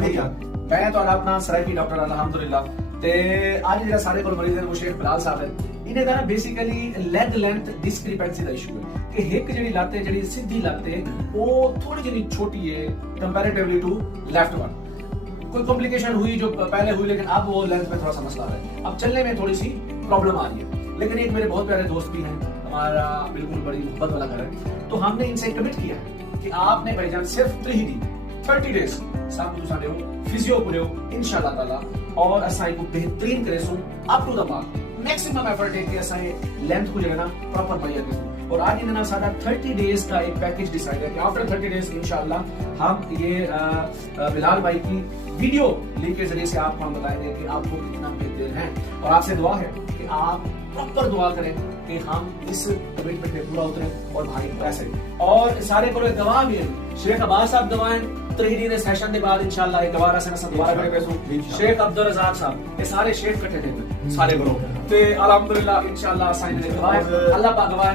میں تو اپنا سرائکی ڈاکٹر الحمدللہ تے اج جڑا سارے کول مریض ہے وہ شیخ بلال صاحب ہے. انہیں the basically league length discrepancy the issue ہے کہ ایک جڑی لت ہے جڑی سیدھی لت ہے وہ تھوڑی جی چھوٹی ہے کمپیریٹیولی ٹو لیفٹ ون. کوئی کمپلیکیشن ہوئی جو پہلے ہوئی لیکن اب وہ لینتھ میں تھوڑا سا مسئلہ ہے, اب چلنے میں تھوڑی سی پرابلم آ رہی ہے. لیکن ایک میرے بہت پیارے دوست بھی ہیں, ہمارا بالکل بڑی محبت والا گھر ہے, تو ہم نے ان سے کمٹ کیا ہے کہ آپ نے بھائی جان صرف 3 دن 30 ڈیز سب کچھ ساڈے فزیو پورے انشاءاللہ تعالی اور اسائی کو بہترین کرے so up to the mark maximum effort ہے کہ اسائی لینتھ کو جو ہے نا پراپر بھائی کریں. اور آج انہوں سارا 30 ڈیز کا ایک پیکج ڈیسائیڈ ہے کہ آفٹر 30 ڈیز انشاءاللہ ہم یہ بلال بھائی کی ویڈیو لنک کے ذریعے سے آپ کو ہم بتائیں گے کہ آپ کو کتنا بہتر ہیں. اور آپ سے دعا ہے کہ آپ پراپر دعا کریں کہ ہم اس کمٹمنٹ میں پورا اتریں اور بھائی پیسے. اور سارے کو گواہ بھی ہیں, شیخ عباس صاحب گواہ ہیں 3 دن سیشن کے بعد انشاءاللہ ایک دوبارہ سے نہ دوبارہ کرے پیسوں, شیخ عبدالرزاق صاحب, یہ سارے شیخ کٹھے تھے سارے کو تے الحمدللہ انشاءاللہ سائن نے گواہ, اللہ پاک گواہ.